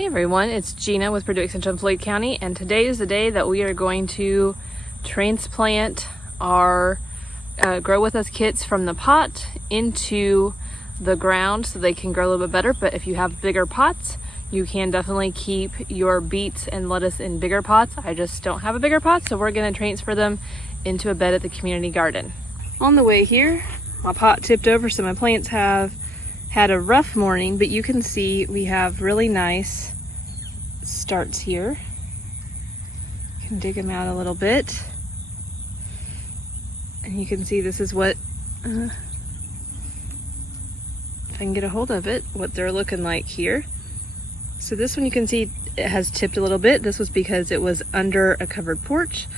Hey everyone, it's Gina with Purdue Extension Floyd County, and today is the day that we are going to transplant our Grow With Us kits from the pot into the ground so they can grow a little bit better. But if you have bigger pots, you can definitely keep your beets and lettuce in bigger pots. I just don't have a bigger pot, so we're going to transfer them into a bed at the community garden. On the way here, my pot tipped over, so my plants have had a rough morning, but you can see we have really nice starts here. You can dig them out a little bit, and you can see this is what, if I can get a hold of it, what they're looking like here. So this one you can see it has tipped a little bit. This was because it was under a covered porch,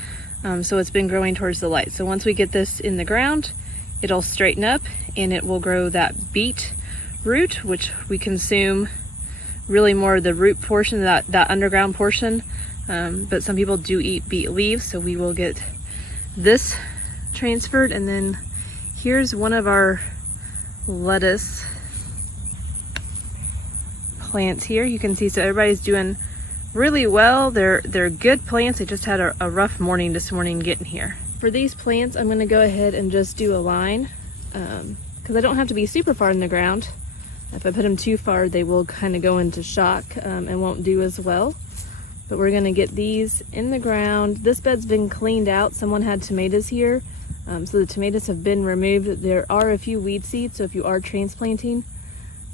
so it's been growing towards the light. So once we get this in the ground, it'll straighten up and it will grow that beet root, which we consume really more the root portion, that underground portion, but some people do eat beet leaves, so we will get this transferred. And then here's one of our lettuce plants here. You can see, so everybody's doing really well. They're good plants. They just had a rough morning this morning getting here. For these plants, I'm going to go ahead and just do a line because I don't have to be super far in the ground. If I put them too far, they will kind of go into shock and won't do as well. But we're going to get these in the ground. This bed's been cleaned out. Someone had tomatoes here, so the tomatoes have been removed. There are a few weed seeds, so if you are transplanting,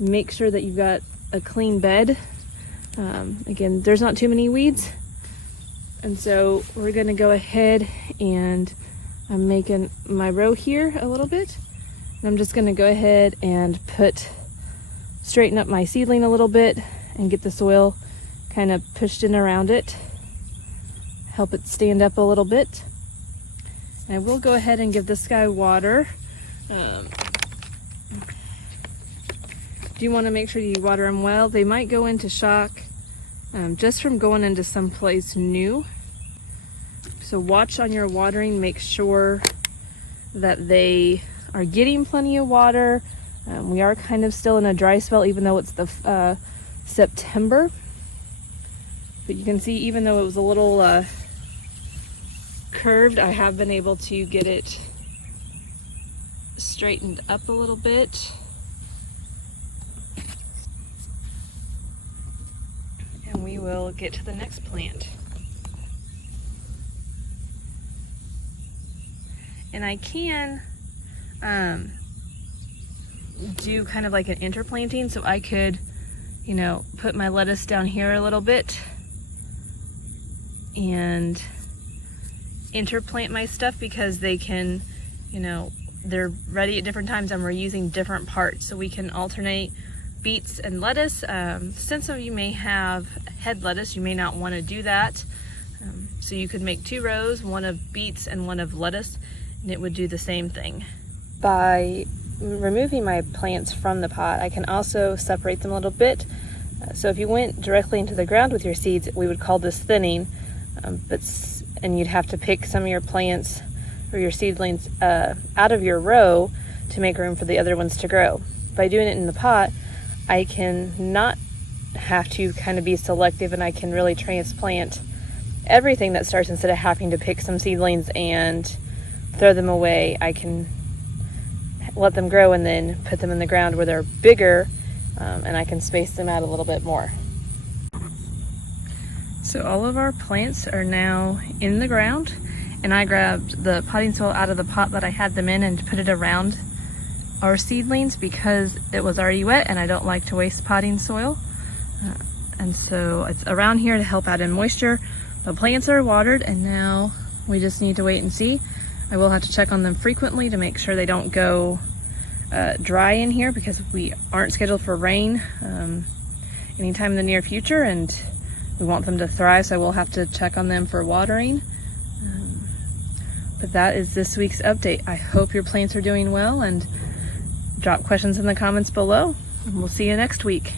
make sure that you've got a clean bed. Again, there's not too many weeds. And so we're going to go ahead, and I'm making my row here a little bit. And I'm just going to go ahead and straighten up my seedling a little bit and get the soil kind of pushed in around it, help it stand up a little bit. And I will go ahead and give this guy water. Do you want to make sure you water them well? They might go into shock just from going into someplace new. So watch on your watering, make sure that they are getting plenty of water. We are kind of still in a dry spell, even though it's the September. But you can see, even though it was a little curved, I have been able to get it straightened up a little bit. And we will get to the next plant. And I can do kind of like an interplanting, so I could, put my lettuce down here a little bit and interplant my stuff, because they can, they're ready at different times and we're using different parts, so we can alternate beets and lettuce. Since some of you may have head lettuce, you may not want to do that, so you could make 2 rows, one of beets and one of lettuce, and it would do the same thing. By removing my plants from the pot, I can also separate them a little bit. So if you went directly into the ground with your seeds, we would call this thinning, and you'd have to pick some of your plants or your seedlings out of your row to make room for the other ones to grow. By doing it in the pot, I can not have to kind of be selective, and I can really transplant everything that starts, instead of having to pick some seedlings and throw them away. I can let them grow and then put them in the ground where they're bigger, and I can space them out a little bit more. So all of our plants are now in the ground, and I grabbed the potting soil out of the pot that I had them in and put it around our seedlings because it was already wet and I don't like to waste potting soil. And so it's around here to help out in moisture. The plants are watered, and now we just need to wait and see. I will have to check on them frequently to make sure they don't go dry in here, because we aren't scheduled for rain anytime in the near future, and we want them to thrive, so I will have to check on them for watering. But that is this week's update. I hope your plants are doing well, and drop questions in the comments below, and we'll see you next week.